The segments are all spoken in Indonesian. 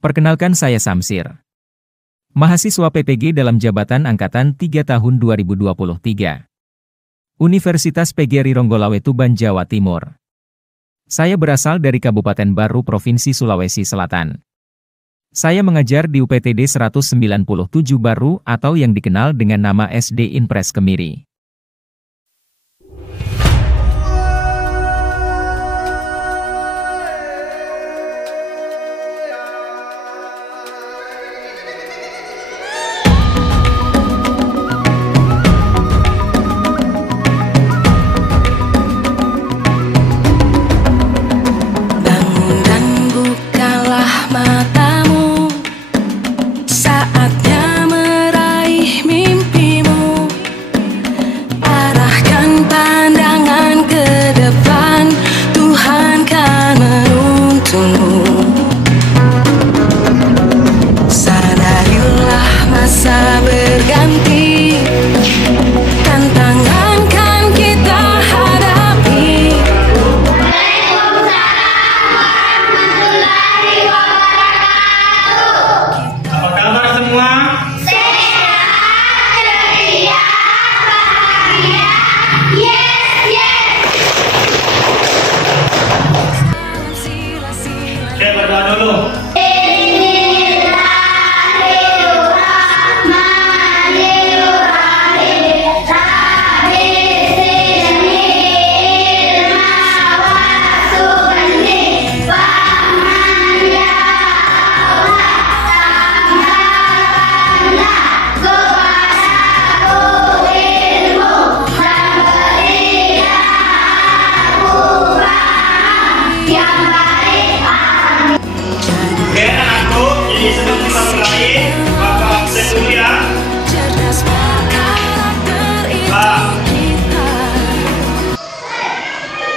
Perkenalkan saya Samsir. Mahasiswa PPG dalam jabatan Angkatan 3 tahun 2023. Universitas PGRI Ronggolawe Tuban, Jawa Timur. Saya berasal dari Kabupaten Baru, Provinsi Sulawesi Selatan. Saya mengajar di UPTD 197 Baru atau yang dikenal dengan nama SD Inpres Kemiri.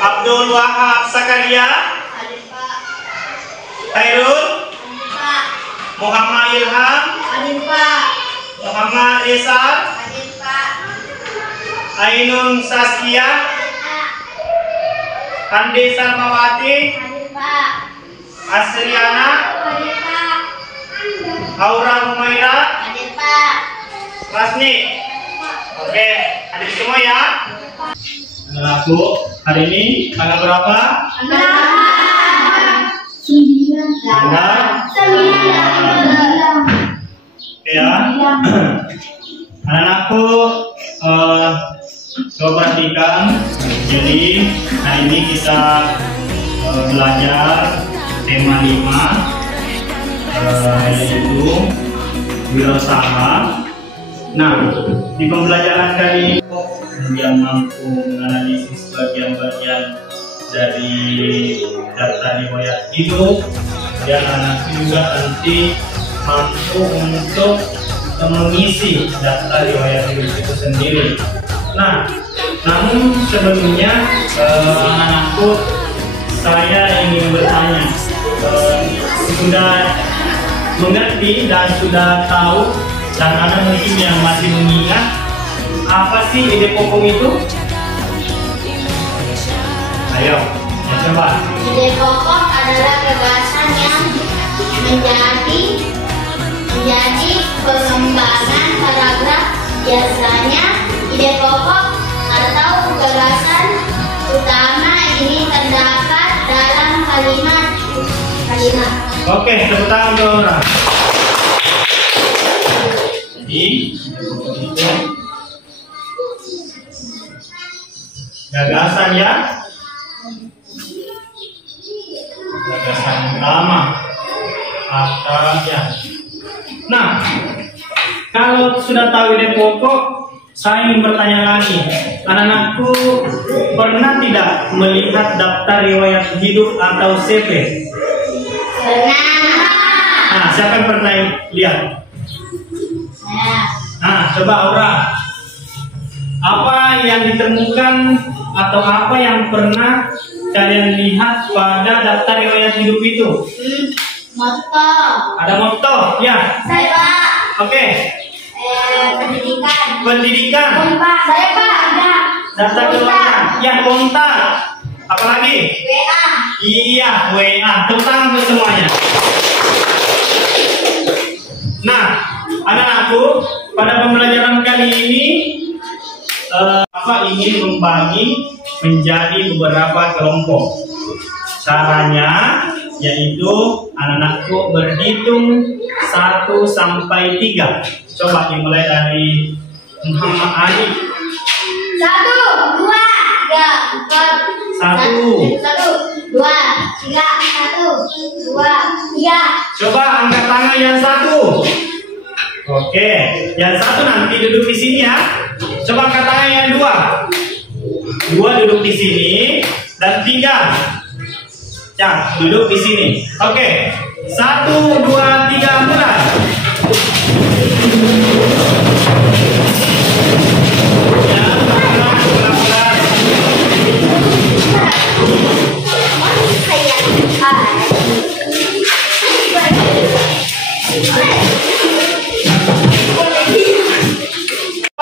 Abdul Wahab Sakaria, Khairul, Muhammad Ilham, Muhammad Isar, Ainun Saskia, Andi Sarmawati, Asriana, Aura Humaira, Rasni. Oke, adik semua ya. Aku hari ini tanggal berapa? Tanggal 9. Ya. Anak-anakku, coba perhatikan. Jadi hari ini kita belajar tema 5, yaitu wirausaha. Nah, di pembelajaran kali ini yang mampu menganalisis bagian-bagian dari daftar riwayat hidup, dan anak juga nanti mampu untuk mengisi daftar riwayat hidup itu sendiri. Nah, namun sebelumnya anakku, saya ingin bertanya, sudah mengerti dan sudah tahu, dan ada mungkin yang masih mengingat apa sih ide pokok itu? Ayo, ya coba. Ide pokok adalah gagasan yang menjadi pengembangan paragraf. Biasanya ide pokok atau gagasan utama ini terdapat dalam kalimat. Oke, tepuk tangan untuk orang. Jadi, itu gagasan ya, gagasan utama ya. Nah, kalau sudah tahu ide pokok, saya ingin bertanya lagi, anak-anakku pernah tidak melihat daftar riwayat hidup atau CV? Pernah. Nah, siapa yang pernah lihat? Saya. Nah, coba Aura, apa yang ditemukan atau apa yang pernah kalian lihat pada daftar riwayat hidup itu? Moto. Ada moto, ya? Saya Pak. Oke. Pendidikan. Pendidikan. Kontak. Saya Pak ada. Daftar keluarga. Ya, kontak. Apalagi? WA. Iya, WA. Tepuk tangan untuk semuanya. pembelajaran kali ini ingin membagi menjadi beberapa kelompok. Caranya yaitu anak-anakku berhitung 1 sampai 3. Coba dimulai dari Muhammad Ali. 1, 2, 3, 4. 1, 2, 3, 1, 2, 3. Coba angkat tangan yang 1. Oke, yang 1 nanti duduk di sini ya. Coba angkat tangan yang 2. 2 duduk di sini dan 3. Ya, duduk di sini. Oke, 1, 2, 3 mulai. Ya, pelan-pelan.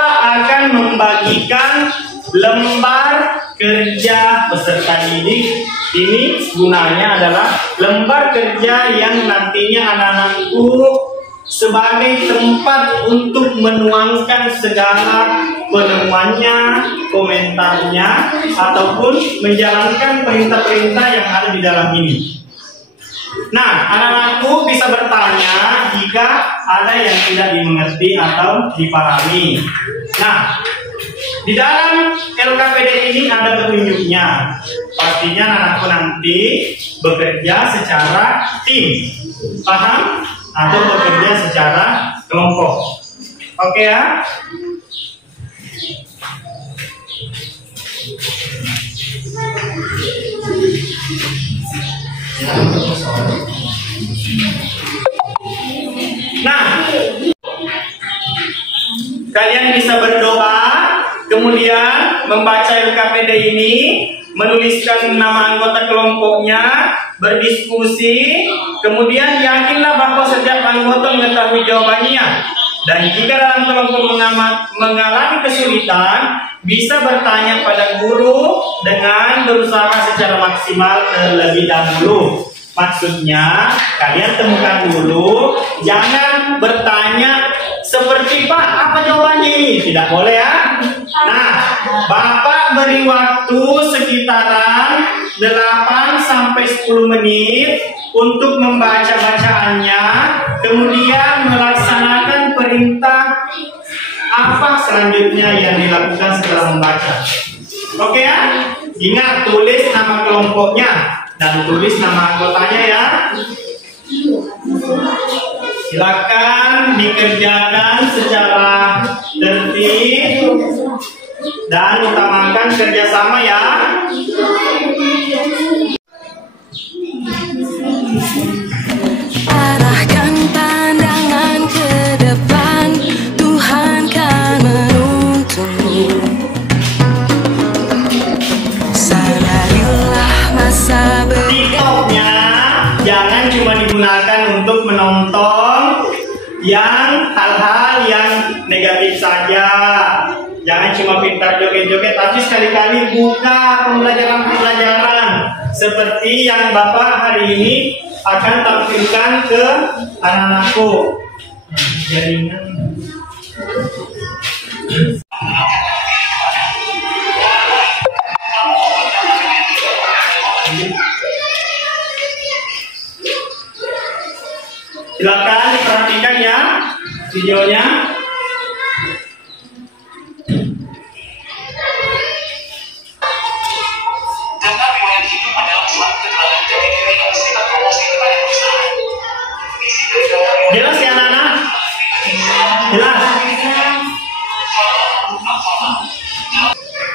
Akan membagikan lembar kerja peserta didik. Ini gunanya adalah lembar kerja yang nantinya anak-anakku sebagai tempat untuk menuangkan segala penemuannya, komentarnya, ataupun menjalankan perintah-perintah yang ada di dalam ini. Nah, anak-anakku bisa bertanya jika ada yang tidak dimengerti atau dipahami. Nah, di dalam LKPD ini ada petunjuknya. Pastinya anakku nanti bekerja secara tim, paham? Atau bekerja secara kelompok. Oke ya? Nah, kalian bisa berdoa, kemudian membaca LKPD ini, menuliskan nama anggota kelompoknya, berdiskusi, kemudian yakinlah bahwa setiap anggota mengetahui jawabannya. Dan jika dalam kelompok mengalami kesulitan, bisa bertanya pada guru dengan berusaha secara maksimal terlebih dahulu. Maksudnya, kalian temukan dulu, jangan bertanya seperti Pak, apa jawabannya ini? Tidak boleh ya. Nah, Bapak beri waktu sekitaran 8 sampai 10 menit untuk membaca bacaannya, kemudian melaksanakan perintah apa selanjutnya yang dilakukan setelah membaca. Oke ya? Ingat, tulis nama kelompoknya dan tulis nama anggotanya ya. Silakan dikerjakan secara tertib dan utamakan kerjasama ya. Arahkan pandangan ke depan, Tuhan kan menuntunmu. Sadarilah masa TikToknya jangan cuma digunakan untuk menonton yang hal-hal yang negatif saja. Jangan cuma pintar joget-joget, tapi sekali-kali buka pembelajaran-pembelajaran seperti yang Bapak hari ini akan tampilkan ke anak-anakku. Jaringan. Silakan diperhatikan ya videonya. Jelas ya anak-anak? Jelas?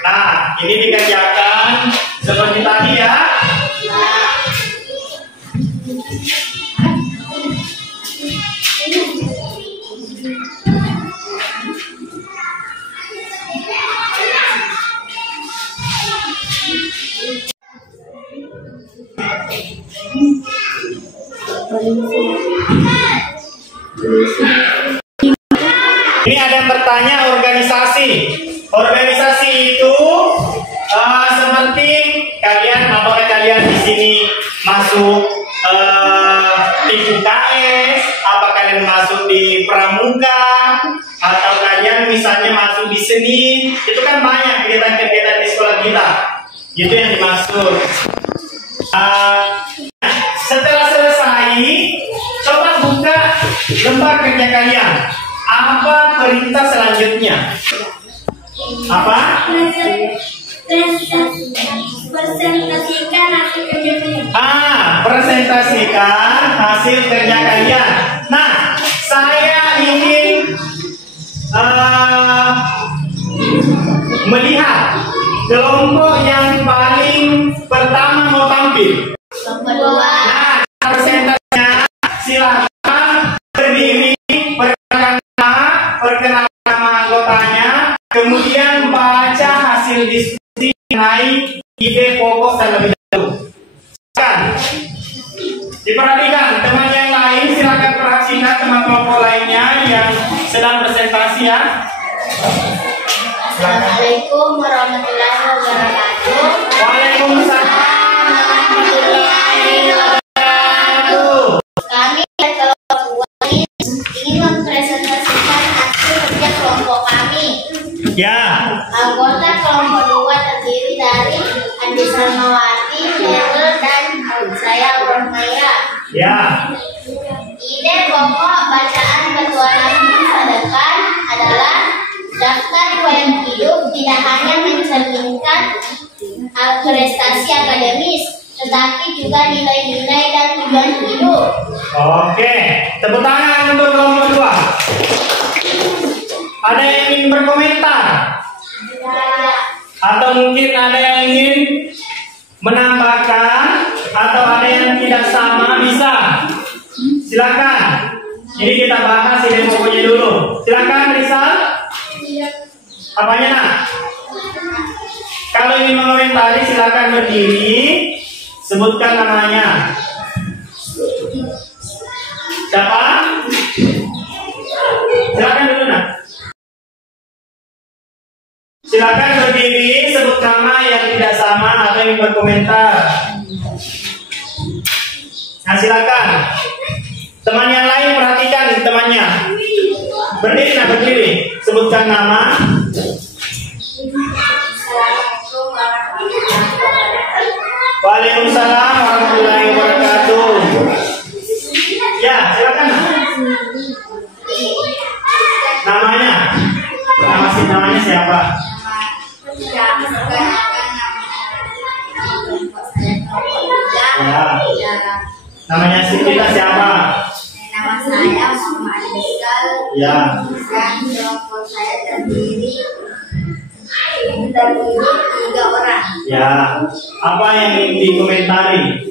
Nah, ini dikerjakan seperti tadi ya. Ini ada yang bertanya organisasi. Organisasi itu seperti kalian, apakah kalian di sini masuk UKS apa kalian masuk di pramuka atau kalian misalnya masuk di seni, itu kan banyak kegiatan-kegiatan di sekolah kita. Itu yang dimaksud. Setelah selesai, coba buka lembar kerja kalian. Apa perintah selanjutnya? Apa? Presentasikan hasil kerja kalian. Presentasikan hasil kerja kalian. Nah, saya ingin melihat kelompok yang paling pertama mau tampil. Kedua. Nah, presentasinya silakan berdiri, perkenalkan nama anggotanya, kemudian baca hasil diskusi mengenai ide pokok terlebih dahulu. Silakan. Diperhatikan teman yang lain, silakan perhatikan teman kelompok lainnya yang sedang presentasi ya. Assalamualaikum warahmatullahi wabarakatuh. Waalaikumsalam warahmatullahi wabarakatuh. Kami dari kelompok 2 ingin mempresentasikan hasil kerja kelompok kami. Ya. Anggota kelompok 2 terdiri dari Andi Salmawati, Merel, dan saya Rohmaya. Ya. Ide pokok bacaan petualangan masa depan adalah daftar riwayat hidup tidak hanya mencerminkan prestasi akademis, tetapi juga nilai-nilai dan tujuan hidup. Oke, tepuk tangan untuk kelompok 2. Ada yang ingin berkomentar? Atau mungkin ada yang ingin menambahkan? Atau ada yang tidak sama? Bisa. Silakan. Ini kita bahas ide pokoknya dulu. Silakan Rizal. Apanya nak? Kalau ingin mengomentari silakan berdiri. Sebutkan namanya. Siapa? Silakan dulu nak. Silakan berdiri, sebut nama yang tidak sama atau yang berkomentar. Nah silakan. Teman yang lain perhatikan temannya. Berdiri nak berdiri. Sebutkan nama. Assalamualaikum warahmatullahi wabarakatuh. Waalaikumsalam warahmatullahi wabarakatuh. Ya silakan. Namanya. Namanya siapa? Ya. Namanya kita siapa? Nama saya Muhammad Rizal. Ya. Dan kelompok saya terdiri 3 orang. Ya. Apa yang ingin dikomentari?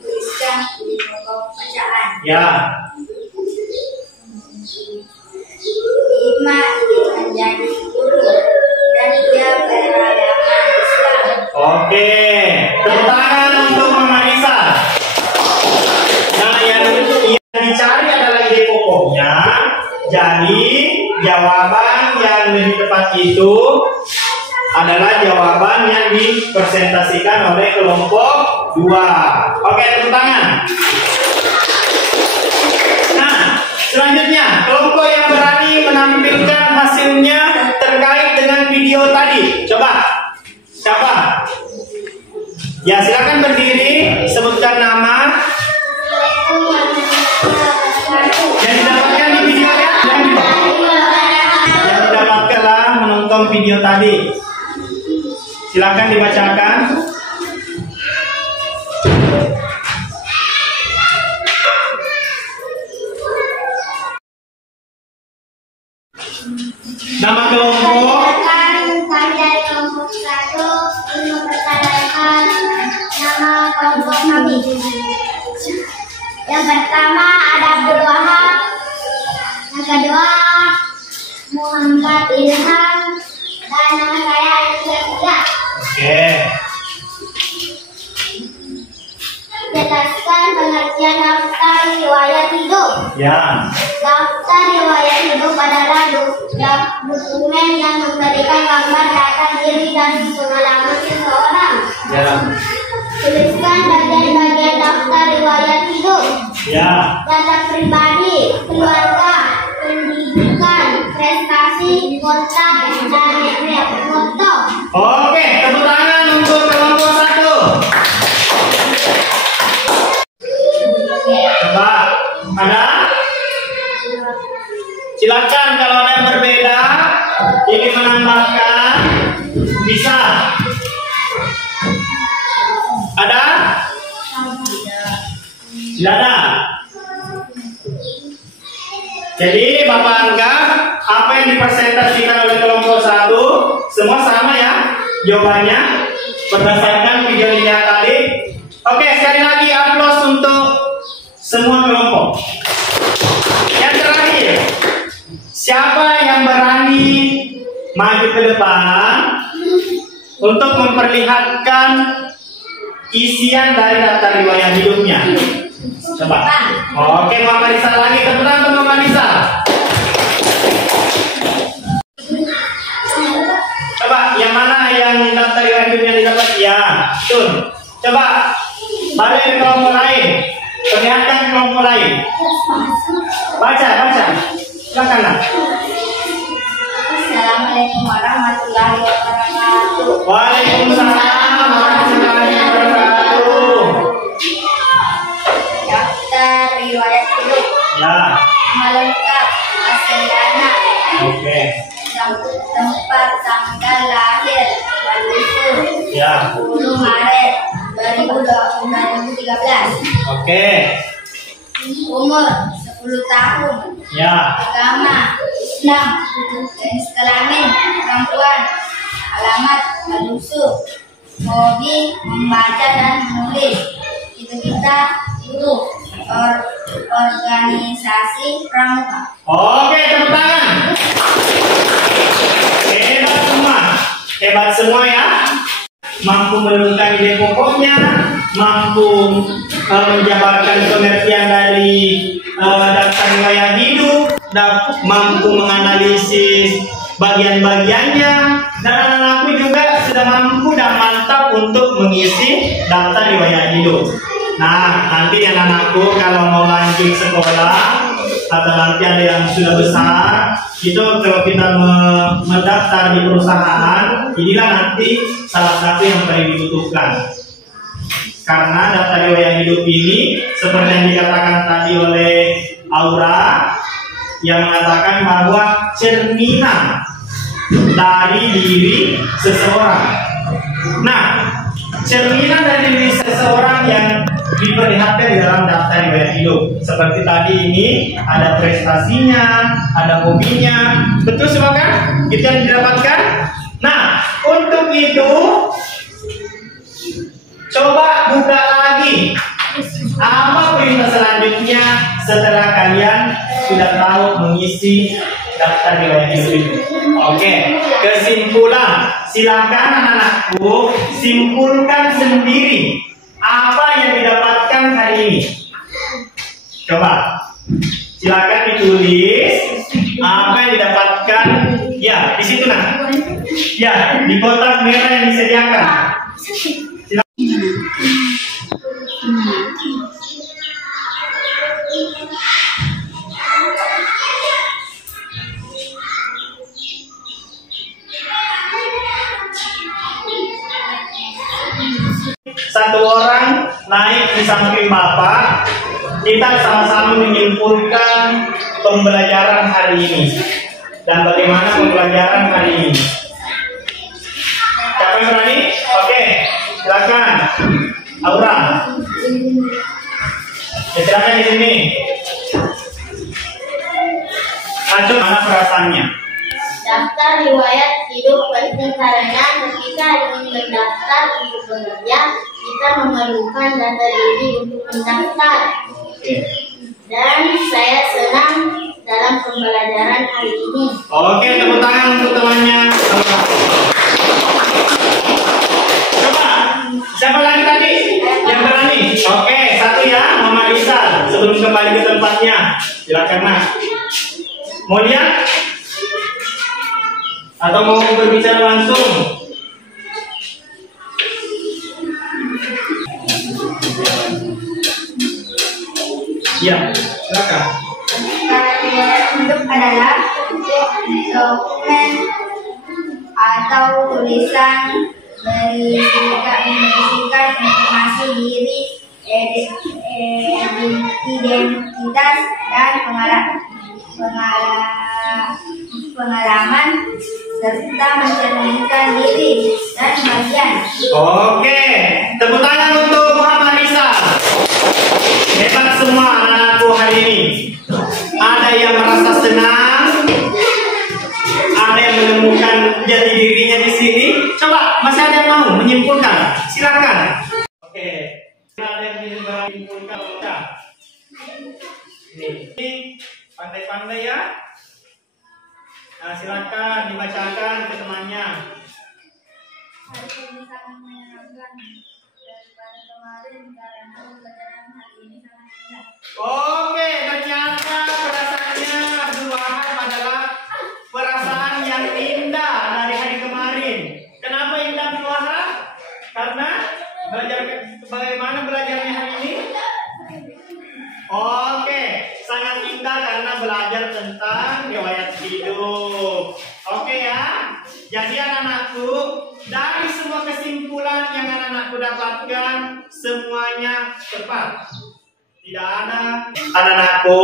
Tuliskan di pokok bacaan. Ya. 5 ingin menjadi guru dan dia beragama Islam. Oke, tepuk tangan untuk Mama Risa. Nah, yang dicari adalah ide pokoknya. Jadi, jawaban yang lebih tepat itu adalah jawaban yang dipresentasikan oleh kelompok 2. Oke, tepuk tangan. Nah, selanjutnya, kelompok yang berani menampilkan hasilnya terkait dengan video tadi. Coba. Siapa? Ya, silakan berdiri, sebutkan nama. Yang didapatkan di video ya? Yang didapatkanlah menonton video tadi. Silakan dibacakan. Nama kelompok. Kami dari kelompok 1 ingin memperkenalkan nama kelompok kami. Yang pertama ada Abdul Wahab, yang kedua Muhammad Ilham, dan nama saya Aisyah. Oke. Jelaskan pengertian daftar riwayat hidup. Ya. Daftar riwayat hidup adalah dokumen yang memberikan gambar data diri dan pengalaman seseorang. Ya. Tuliskan bagian-bagian daftar riwayat hidup. Ya. Data pribadi, Ada? Silakan kalau ada yang berbeda, ingin menambahkan, bisa. Ada? Tidak ada. Jadi Bapak anggap apa yang dipresentasikan oleh kelompok 1 semua sama ya jawabannya berdasarkan video lihat tadi. Oke, sekali lagi aplaus untuk semua kelompok. Yang terakhir, siapa yang berani maju ke depan untuk memperlihatkan isian dari daftar riwayat hidupnya? Coba. Oke, Mbak Marisa lagi. Tepuk tangan untuk Mbak Marisa. Coba, yang mana yang daftar riwayat hidupnya didapat? Ya, tuh. Coba, balik ke kelompok lain. Perlihatkan kelompok lain. Baca. Silakan. Assalamualaikum warahmatullahi wabarakatuh. Waalaikumsalam warahmatullahi wabarakatuh. Daftar riwayat hidup. Ya. Nama lengkap asli anak. Oke. Tempat tanggal lahir Walusu. Ya. 10 Maret 2013. Oke. Umur 10 tahun. Ya. Agama Islam. Jenis kelamin perempuan. Alamat Walusu. Hobi membaca dan menulis. Cita-cita guru. Organisasi pramuka. Oke, tepuk tangan. Hebat semua ya. Mampu menemukan ide pokoknya, mampu menjabarkan pengertian dari daftar riwayat hidup, mampu menganalisis bagian-bagiannya, dan anak-anakku juga sudah mampu dan mantap untuk mengisi daftar riwayat hidup. Nah, nanti anak-anakku kalau mau lanjut sekolah atau nanti ada yang sudah besar, itu kalau kita mendaftar di perusahaan, inilah nanti salah satu yang paling dibutuhkan. Karena daftar riwayat hidup ini seperti yang dikatakan tadi oleh Aura, yang mengatakan bahwa cerminan dari diri seseorang. Nah, cerminan dari diri seseorang yang diperlihatkan di dalam daftar riwayat hidup. Seperti tadi ini ada prestasinya, ada hobinya, betul semua kan? Itu yang didapatkan. Nah, untuk itu coba buka lagi apa perintah selanjutnya setelah kalian sudah tahu mengisi daftar riwayat hidup itu. Oke, kesimpulan. Silakan anak-anakku simpulkan sendiri apa yang didapatkan hari ini. Coba, silakan ditulis apa yang didapatkan. Ya, di situ nah. Ya, di kotak merah yang disediakan. Satu orang naik di samping Bapak, kita sama-sama menyimpulkan pembelajaran hari ini dan bagaimana pembelajaran hari ini. Siapa yang berani? Oke, silakan. Aura. Ya, silakan di sini. Lanjut, mana perasaannya? Daftar riwayat hidup penting karena ketika ingin mendaftar untuk bekerja, kita memerlukan data diri untuk mendaftar. Dan saya senang dalam pembelajaran hari ini. Oke, tepuk tangan untuk temannya. Coba, siapa lagi tadi yang berani? Oke, satu ya, Mama Lisa. Sebelum kembali ke tempatnya, silakan Mas. Mau lihat? Atau mau berbicara langsung? Ya, silakan. Riwayat hidup adalah dokumen atau tulisan berisikan informasi diri, identitas dan pengalaman serta mencerminkan diri dan bagian. Oke, tepuk tangan untuk Muhammad Rizal. Hebat semua anak-anakku hari ini. Ada yang merasa senang, ada yang menemukan jati dirinya di sini. Coba, masih ada yang mau menyimpulkan? Silakan. Oke, ada yang menyimpulkan? Ini pandai-pandai ya. Nah, silakan dibacakan ke temannya. Hari ini sangat menyenangkan daripada kemarin karena pelajaran hari ini sangat indah. Oke, ternyata perasaannya Abdul Wahab adalah perasaan yang indah dari hari kemarin. Kenapa indah Abdul Wahab? Karena bagaimana belajarnya hari ini? Oke, sangat indah karena belajar tentang riwayat hidup. Oke ya. Jadi anak-anakku, dari semua kesimpulan yang anak-anakku dapatkan, semuanya tepat. Tidak ada. Anak-anakku,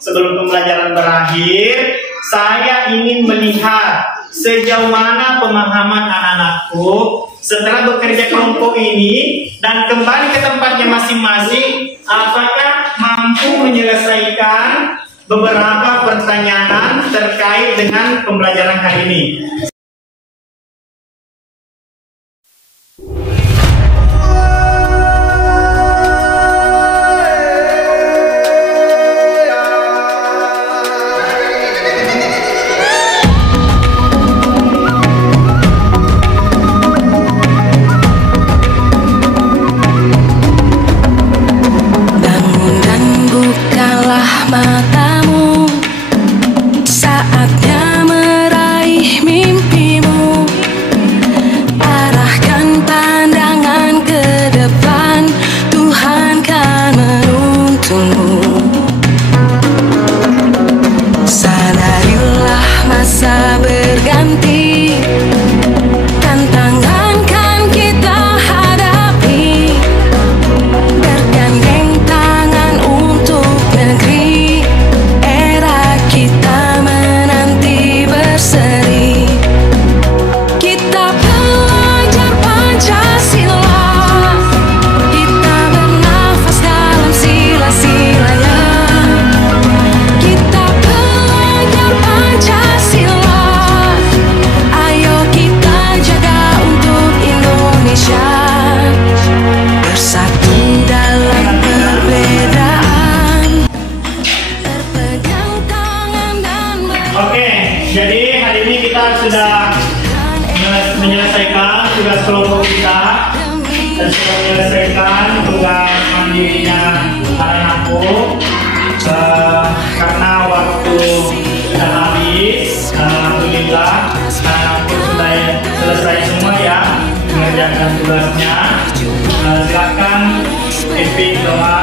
sebelum pembelajaran berakhir, saya ingin melihat sejauh mana pemahaman anak-anakku setelah bekerja kelompok ini dan kembali ke tempatnya masing-masing, apakah mampu menyelesaikan beberapa pertanyaan terkait dengan pembelajaran hari ini. Matamu saatnya meraih mimpimu, arahkan pandangan ke depan, Tuhan kan menuntunmu. Sadarilah masa berganti, tantangan kan kita hadapi, bergandeng tangan untuk negeri. Jadi hari ini kita sudah menyelesaikan tugas kelompok kita dan sudah menyelesaikan tugas mandirinya anak-anakku. Karena waktu sudah habis, alhamdulillah anak-anakku sudah selesai semua ya mengerjakan tugasnya. Silakan pimpin doa